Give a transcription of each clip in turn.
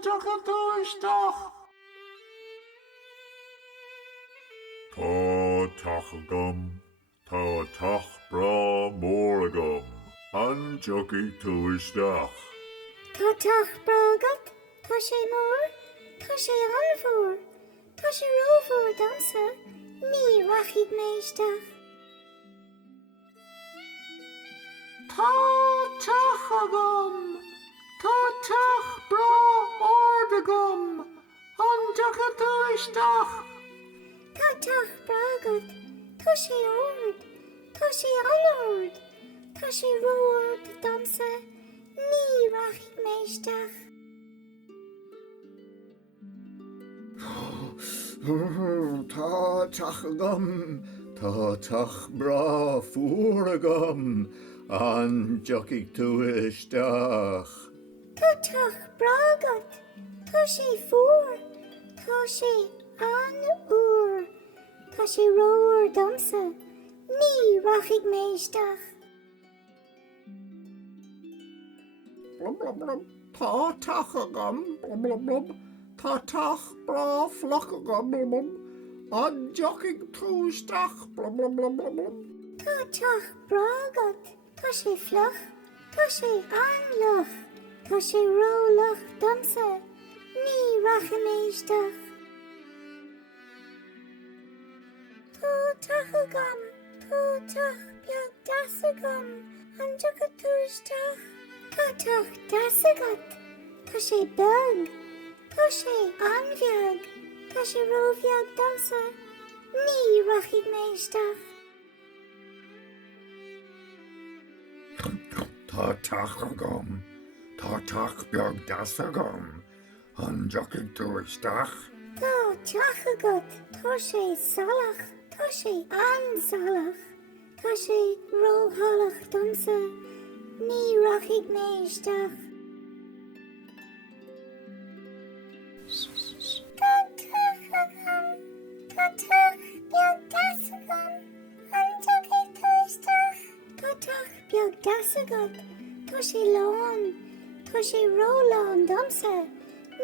iontach tú isteach. Tá tach agam, tá tach bra mór agam, an joki tú isteach. Tá tach bragad, tá sé mór, tá sé almhór, tá sé rómhór domsa, ní rachig mé isteach. Tá tach agam, tá tach bra ord agam, iontach tú isteach. Tá tach bragad, tá sé ord, tá sé alord, tá sé róord domsa, ní rachig mé isteach. Tá tach agam, tá tach bra fuair agam, an joki tú isteach. Tá tach bragad, tá sé fuair, tá sé an-úr, tá sé róir domsa, ní rachig mé isteach. Blub blub blub. Tá tach agam, blub blub blub. Tá tach bra floch agam, blub blub. An joki tú isteach, blub blub blub blub blub. Tá tach bragad, tá sé floch, tá sé anloch, tá sé rólach domsa, ní rachig mé isteach. Tá tach agam, tá tach beag das agam, an joki tú isteach. Tá tach das agad, tá sé beag, tá sé anbheag, tá sé róbheag domsa, ní rachig mé isteach. Tá tach agam, tá tach beag das agam, an joki tú isteach. Tá teach agad, tá sé salach, tá sé ansalach, tá sé róthalach domsa, ní rachig mé isteach. Tá teach agam, tá teach beag das agam, an joki tú isteach. Tá teach beag das agad, tá sé lán, tá sé rólán domsa,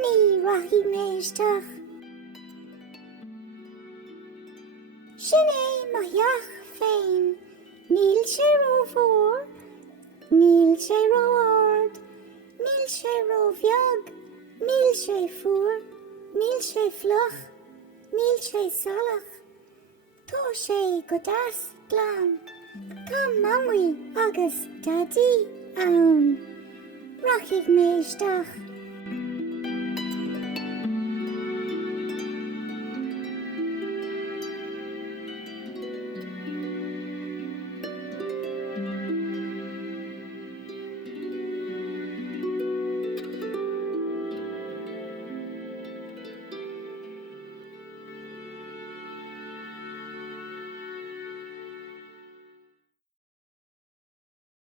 ní rachig mé isteach. Sin é Máiréad féin, níl sé rómhór, níl sé róord, níl sé róbheag, níl sé fuair, níl sé floch, níl sé salach. Tá sé go das glán, tá mamí agus daddy ann, rachig mé isteach.